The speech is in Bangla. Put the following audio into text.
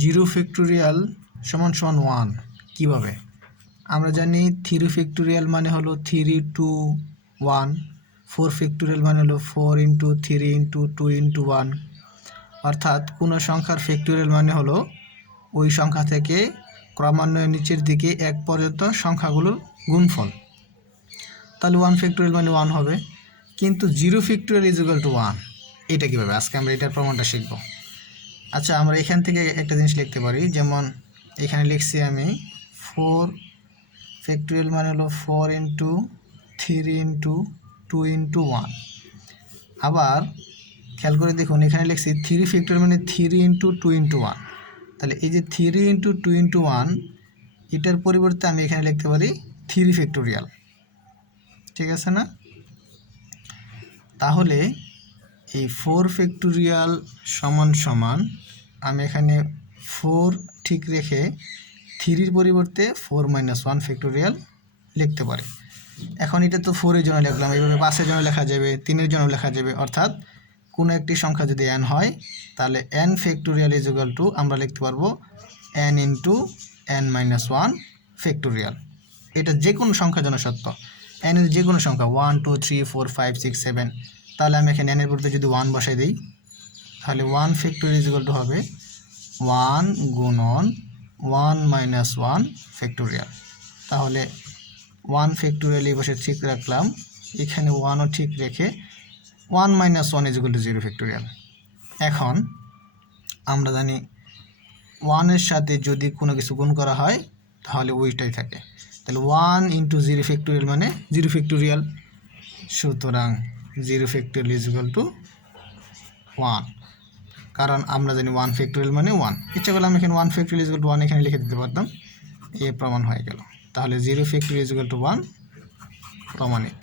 জিরো ফ্যাক্টোরিয়াল সমান সমান 1 কীভাবে? আমরা জানি 3 ফ্যাক্টোরিয়াল মানে হলো 3 2 1, 4 ফ্যাক্টোরিয়াল মানে হলো 4 × 3 × 2 × 1, অর্থাৎ কোনো সংখ্যার ফ্যাক্টোরিয়াল মানে হলো ওই সংখ্যা থেকে ক্রমান্বয়ে নিচের দিকে 1 পর্যন্ত সংখ্যাগুলোর গুণফল। তাহলে 1 ফ্যাক্টোরিয়াল মানে 1 হবে, কিন্তু 0 ফ্যাক্টোরিয়াল ইজ ইকুয়াল টু 1। এটা কীভাবে? আজকে আমরা এটার প্রমাণটা শিখব। আচ্ছা, আমরা এখান থেকে একটা জিনিস লিখতে পারি, যেমন এখানে লিখছি আমি 4 ফ্যাক্টোরিয়াল মানে হলো 4 × 3 × 2 × 1। আবার খেয়াল করে দেখুন, এখানে লিখছি 3 ফ্যাক্টোরিয়াল মানে 3 × 2 × 1। তাহলে এই যে 3 × 2 × 1, এটার পরিবর্তে আমি এখানে লিখতে পারি 3 ফ্যাক্টোরিয়াল। ঠিক আছে না? তাহলে এই 4 ফ্যাক্টোরিয়াল সমান সমান আমি এখানে 4 ঠিক রেখে 3-র পরিবর্তে 4 - 1 ফ্যাক্টোরিয়াল লিখতে পারি। এখন এটা তো 4-এর জন্য লিখলাম, এইভাবে 5-এর জন্য লেখা যাবে, 3-এর জন্য লেখা যাবে। অর্থাৎ কোনো একটি সংখ্যা যদি n হয়, তাহলে n factorial is equal to আমরা লিখতে পারবো n × n - 1 ফ্যাক্টোরিয়াল। এটা যে কোনো সংখ্যার জন্য সত্য, n এর যে কোনো সংখ্যা 1 2 3 4 5 6 7। তাহলে আমি এখানে n এর পরিবর্তে যদি 1 বসাই দিই, তাহলে 1 ফ্যাক্টোরিয়াল ইজ ইকুয়াল টু হবে 1 গুণন 1 - 1 ফ্যাক্টোরিয়াল। তাহলে 1 ফ্যাক্টোরিয়াল এই বসে ঠিক রাখলাম, এখানে 1ও ঠিক রেখে 1 - 1 ইজ ইকুয়াল টু 0 ফ্যাক্টোরিয়াল। এখন আমরা জানি 1-এর সাথে যদি কোনো কিছু গুণ করা হয় তাহলে ওইটাই থাকে। তাহলে 1 × 0 ফ্যাক্টোরিয়াল মানে 0 ফ্যাক্টোরিয়াল। সুতরাং 0 ফ্যাক্টোরিয়াল ইজ ইকুয়াল টু 1, কারণ আমরা জানি 1 ফ্যাক্টোরিয়াল মানে 1। ইচ্ছা করলে আমি এখানে 1 ফ্যাক্টোরিয়াল ইজ ইকুয়াল টু 1 এখানে লিখে দিতে পারতাম, এ প্রমাণ হয়ে গেল। তাহলে 0 ফ্যাক্টোরিয়াল ইজ ইকুয়াল টু 1 প্রমাণিত।